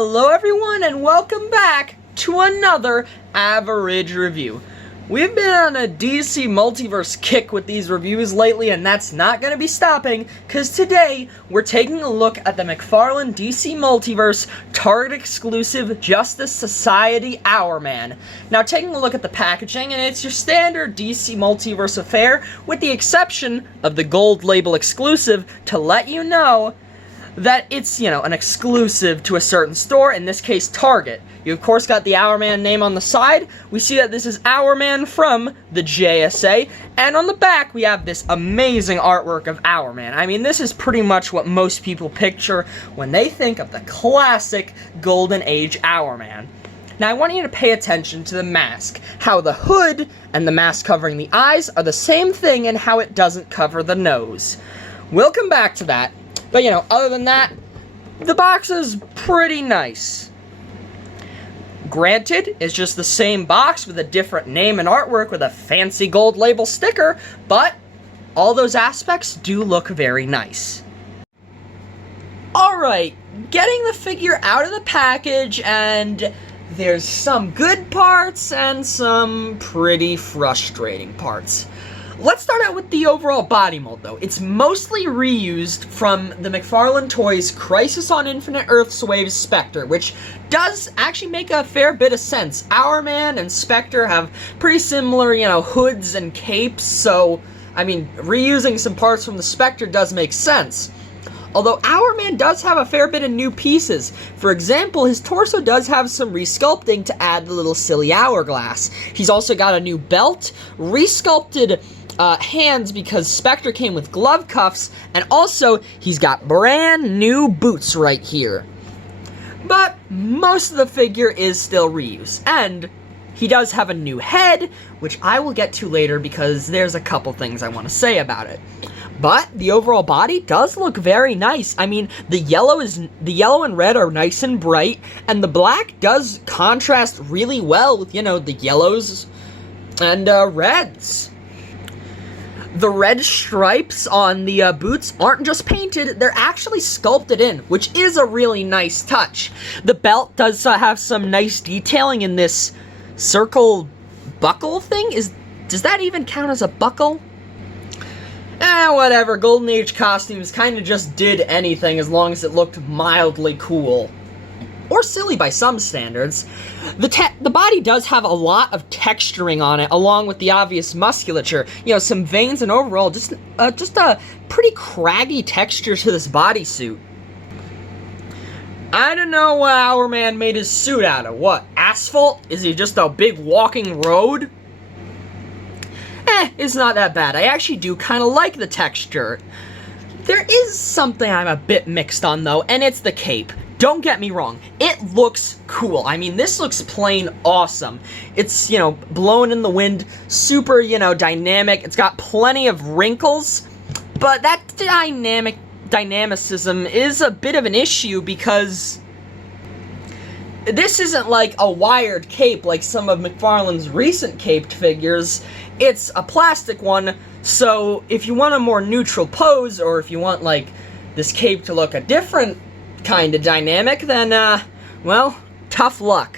Hello everyone and welcome back to another average review. We've been on a DC Multiverse kick with these reviews lately, and that's not going to be stopping, because today we're taking a look at the McFarlane DC Multiverse Target exclusive Justice Society Hourman. Now, taking a look at the packaging, and it's your standard DC Multiverse affair, with the exception of the gold label exclusive to let you know that it's, an exclusive to a certain store, in this case, Target. You, of course, got the Hourman name on the side. We see that this is Hourman from the JSA, and on the back, we have this amazing artwork of Hourman. I mean, this is pretty much what most people picture when they think of the classic Golden Age Hourman. Now, I want you to pay attention to the mask, how the hood and the mask covering the eyes are the same thing, and how it doesn't cover the nose. We'll come back to that. But, other than that, the box is pretty nice. Granted, it's just the same box with a different name and artwork with a fancy gold label sticker, but all those aspects do look very nice. Alright, getting the figure out of the package, and there's some good parts and some pretty frustrating parts. Let's start out with the overall body mold, though. It's mostly reused from the McFarlane Toys Crisis on Infinite Earths Waves Spectre, which does actually make a fair bit of sense. Hourman and Spectre have pretty similar, hoods and capes, so, reusing some parts from the Spectre does make sense. Although Hourman does have a fair bit of new pieces. For example, his torso does have some resculpting to add the little silly hourglass. He's also got a new belt, resculpted hands because Spectre came with glove cuffs, and also he's got brand new boots right here. But most of the figure is still reuse, and he does have a new head, which I will get to later because there's a couple things I want to say about it. But the overall body does look very nice. The yellow and red are nice and bright, and the black does contrast really well with, the yellows and reds. The red stripes on the boots aren't just painted, they're actually sculpted in, which is a really nice touch. The belt does have some nice detailing in this circle buckle thing. Does that even count as a buckle? Whatever, Golden Age costumes kind of just did anything as long as it looked mildly cool. Or silly by some standards. The body does have a lot of texturing on it, along with the obvious musculature. Some veins, and overall, just a pretty craggy texture to this bodysuit. I don't know what Hourman made his suit out of. What, asphalt? Is he just a big walking road? It's not that bad. I actually do kind of like the texture. There is something I'm a bit mixed on, though, and it's the cape. Don't get me wrong, it looks cool. This looks plain awesome. It's, blowing in the wind, super, dynamic. It's got plenty of wrinkles, but that dynamicism is a bit of an issue because this isn't like a wired cape like some of McFarlane's recent caped figures. It's a plastic one, so if you want a more neutral pose, or if you want, this cape to look a different kind of dynamic, then, well, tough luck.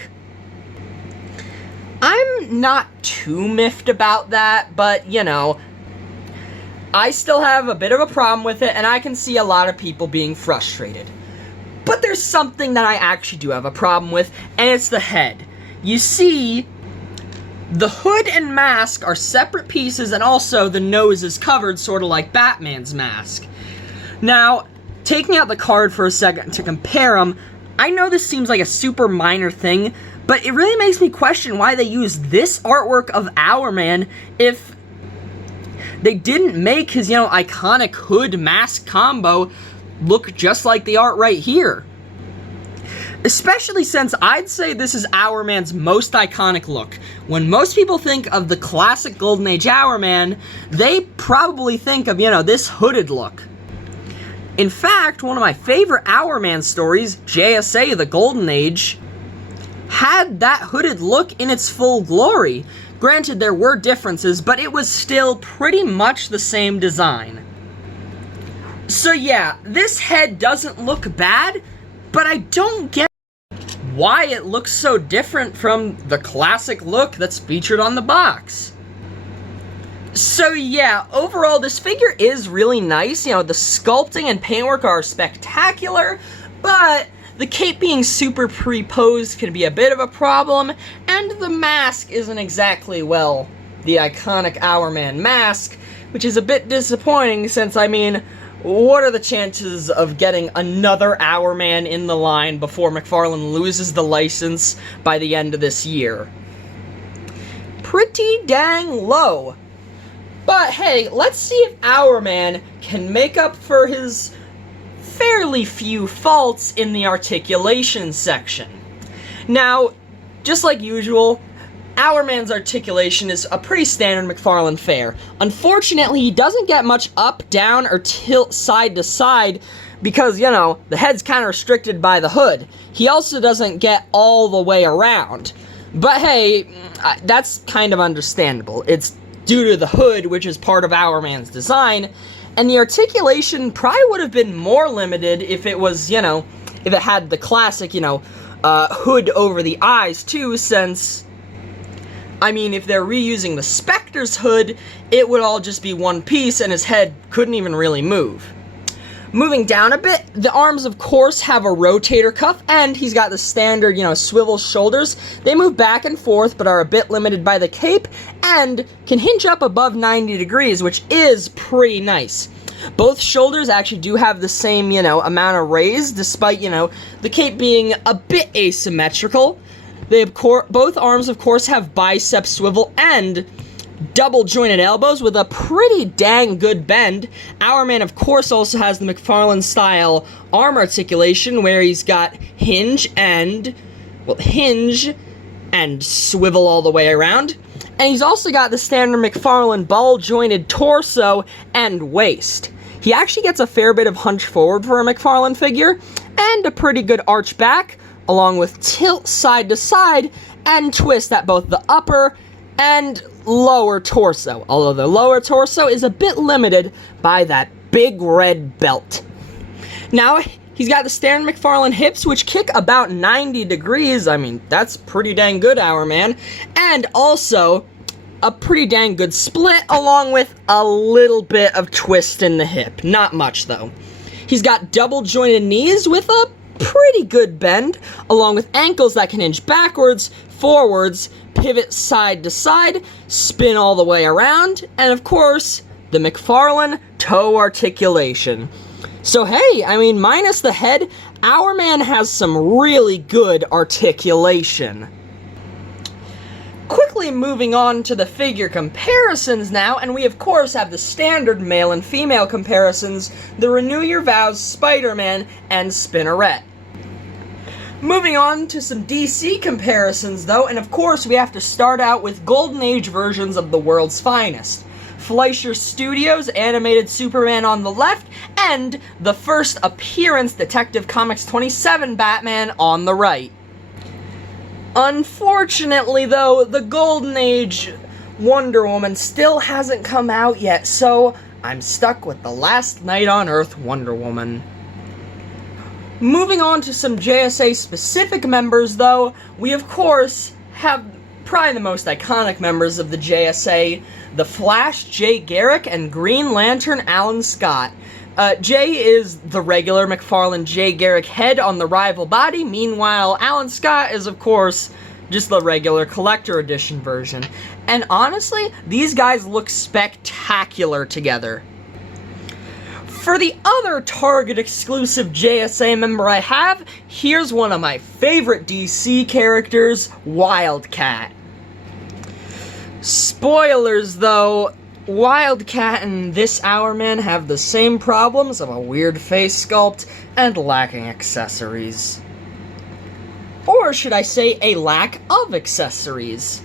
I'm not too miffed about that, but, I still have a bit of a problem with it, and I can see a lot of people being frustrated. But there's something that I actually do have a problem with, and it's the head. You see, the hood and mask are separate pieces, and also the nose is covered, sort of like Batman's mask. Now, taking out the card for a second to compare them, I know this seems like a super minor thing, but it really makes me question why they used this artwork of Hourman if they didn't make his, iconic hood-mask combo look just like the art right here. Especially since I'd say this is Hourman's most iconic look. When most people think of the classic Golden Age Hourman, they probably think of, this hooded look. In fact, one of my favorite Hourman stories, JSA, the Golden Age, had that hooded look in its full glory. Granted, there were differences, but it was still pretty much the same design. So yeah, this head doesn't look bad, but I don't get why it looks so different from the classic look that's featured on the box. So yeah, overall this figure is really nice. You know, the sculpting and paintwork are spectacular, but the cape being super pre-posed can be a bit of a problem, and the mask isn't exactly, well, the iconic Hourman mask, which is a bit disappointing since, I mean, what are the chances of getting another Hourman in the line before McFarlane loses the license by the end of this year? Pretty dang low. But hey, let's see if Hourman can make up for his fairly few faults in the articulation section. Now, just like usual, Hourman's articulation is a pretty standard McFarlane fare. Unfortunately, he doesn't get much up, down, or tilt side to side because, you know, the head's kind of restricted by the hood. He also doesn't get all the way around. But hey, that's kind of understandable. It's due to the hood, which is part of Hourman's design, and the articulation probably would have been more limited if it was, you know, if it had the classic, you know, hood over the eyes too, since, I mean, if they're reusing the Spectre's hood, it would all just be one piece and his head couldn't even really move. Moving down a bit, the arms of course have a rotator cuff, and he's got the standard, you know, swivel shoulders. They move back and forth, but are a bit limited by the cape, and can hinge up above 90 degrees, which is pretty nice. Both shoulders actually do have the same, you know, amount of raise, despite, you know, the cape being a bit asymmetrical. They have both arms, of course, have bicep swivel and double jointed elbows with a pretty dang good bend. Hourman, of course, also has the McFarlane style arm articulation where he's got hinge and swivel all the way around. And he's also got the standard McFarlane ball jointed torso and waist. He actually gets a fair bit of hunch forward for a McFarlane figure and a pretty good arch back, along with tilt side to side and twist at both the upper and lower torso, although the lower torso is a bit limited by that big red belt. Now, he's got the standard McFarlane hips, which kick about 90 degrees. I mean, that's pretty dang good, Hourman. And also, a pretty dang good split, along with a little bit of twist in the hip. Not much, though. He's got double jointed knees with a pretty good bend, along with ankles that can hinge backwards, forwards, pivot side to side, spin all the way around, and of course, the McFarlane toe articulation. So hey, I mean, minus the head, Hourman has some really good articulation. Quickly moving on to the figure comparisons now, and we of course have the standard male and female comparisons, the Renew Your Vows Spider-Man and Spinneret. Moving on to some DC comparisons, though, and of course we have to start out with Golden Age versions of the world's finest. Fleischer Studios' animated Superman on the left, and the first appearance Detective Comics 27 Batman on the right. Unfortunately, though, the Golden Age Wonder Woman still hasn't come out yet, so I'm stuck with the Last Night on Earth Wonder Woman. Moving on to some JSA specific members, though, we of course have probably the most iconic members of the JSA, the Flash Jay Garrick and Green Lantern Alan Scott. Jay is the regular McFarlane Jay Garrick head on the rival body, meanwhile Alan Scott is of course just the regular collector edition version. And honestly, these guys look spectacular together. For the other Target exclusive JSA member I have, here's one of my favorite DC characters, Wildcat. Spoilers though, Wildcat and this Hourman have the same problems of a weird face sculpt and lacking accessories. Or should I say a lack of accessories.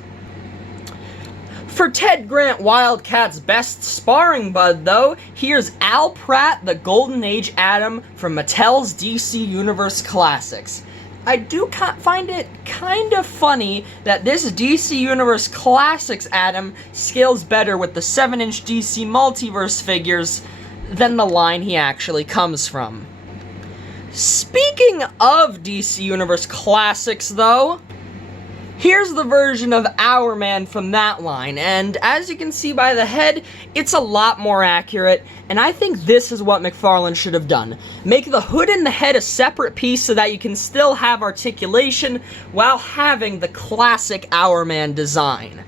For Ted Grant, Wildcat's best sparring bud, though, here's Al Pratt, the Golden Age Atom from Mattel's DC Universe Classics. I do find it kind of funny that this DC Universe Classics Atom scales better with the 7-inch DC Multiverse figures than the line he actually comes from. Speaking of DC Universe Classics, though, here's the version of Hourman from that line, and as you can see by the head, it's a lot more accurate, and I think this is what McFarlane should have done. Make the hood and the head a separate piece so that you can still have articulation while having the classic Hourman design.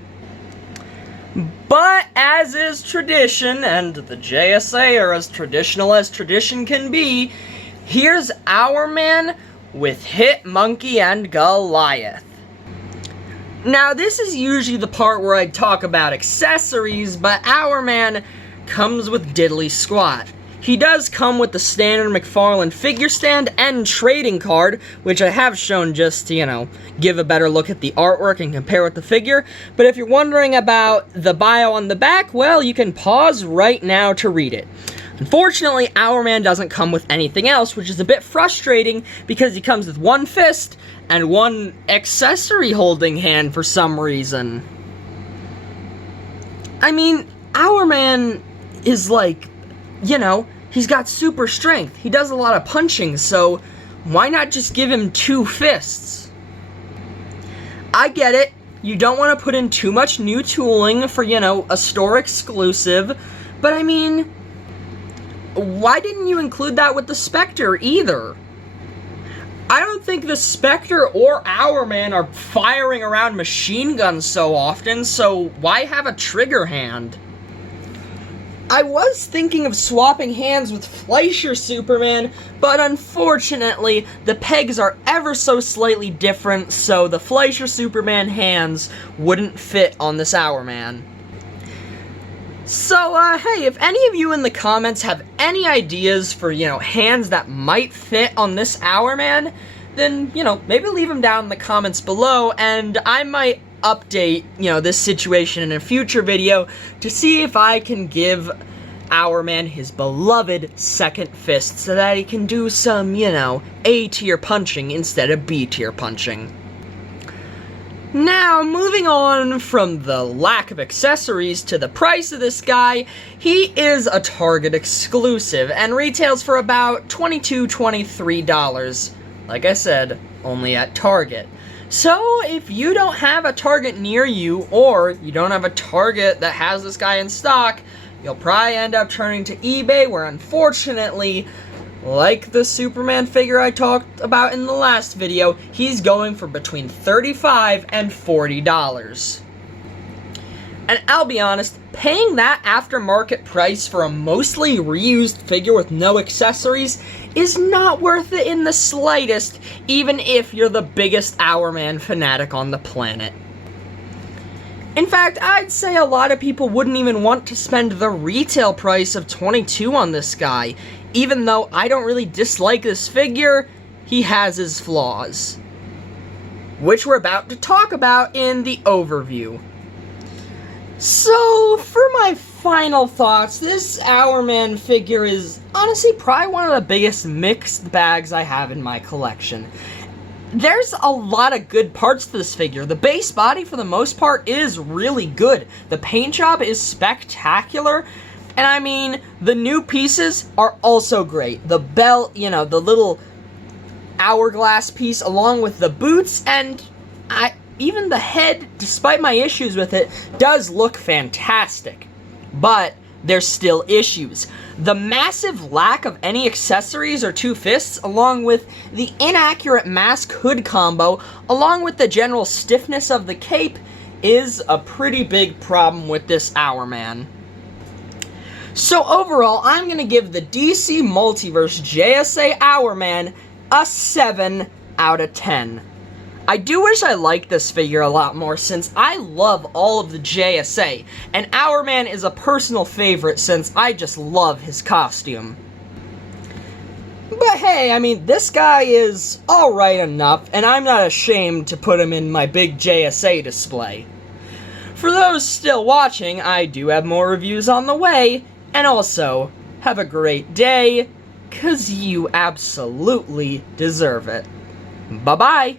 But as is tradition, and the JSA are as traditional as tradition can be, here's Hourman with Hit Monkey and Goliath. Now, this is usually the part where I talk about accessories, but Hourman comes with diddly squat. He does come with the standard McFarlane figure stand and trading card, which I have shown just to, give a better look at the artwork and compare with the figure. But if you're wondering about the bio on the back, well, you can pause right now to read it. Unfortunately, Hourman doesn't come with anything else, which is a bit frustrating because he comes with one fist and one accessory holding hand for some reason. I mean, Hourman is like, he's got super strength. He does a lot of punching, so why not just give him two fists? I get it. You don't want to put in too much new tooling for, a store exclusive, but I mean, why didn't you include that with the Spectre either? I don't think the Spectre or Hourman are firing around machine guns so often, so why have a trigger hand? I was thinking of swapping hands with Fleischer Superman, but unfortunately, the pegs are ever so slightly different, so the Fleischer Superman hands wouldn't fit on this Hourman. So, hey, if any of you in the comments have any ideas for, hands that might fit on this Hourman, then, maybe leave them down in the comments below, and I might update, this situation in a future video to see if I can give Hourman his beloved second fist so that he can do some, A-tier punching instead of B-tier punching. Now, moving on from the lack of accessories to the price of this guy, he is a Target exclusive and retails for about $22, $23. Like I said, only at Target. So, if you don't have a Target near you, or you don't have a Target that has this guy in stock, you'll probably end up turning to eBay, where unfortunately, like the Superman figure I talked about in the last video, he's going for between $35 and $40. And I'll be honest, paying that aftermarket price for a mostly reused figure with no accessories is not worth it in the slightest, even if you're the biggest Hourman fanatic on the planet. In fact, I'd say a lot of people wouldn't even want to spend the retail price of $22 on this guy. Even though I don't really dislike this figure, he has his flaws, which we're about to talk about in the overview. So, for my final thoughts, this Hourman figure is honestly probably one of the biggest mixed bags I have in my collection. There's a lot of good parts to this figure. The base body, for the most part, is really good. The paint job is spectacular. And I mean, the new pieces are also great. The belt, the little hourglass piece along with the boots, and even the head, despite my issues with it, does look fantastic. But there's still issues. The massive lack of any accessories or two fists, along with the inaccurate mask hood combo, along with the general stiffness of the cape, is a pretty big problem with this Hourman. So overall, I'm going to give the DC Multiverse JSA Hourman a 7 out of 10. I do wish I liked this figure a lot more since I love all of the JSA, and Hourman is a personal favorite since I just love his costume. But hey, I mean, this guy is alright enough, and I'm not ashamed to put him in my big JSA display. For those still watching, I do have more reviews on the way, and also, have a great day, 'cause you absolutely deserve it. Bye-bye!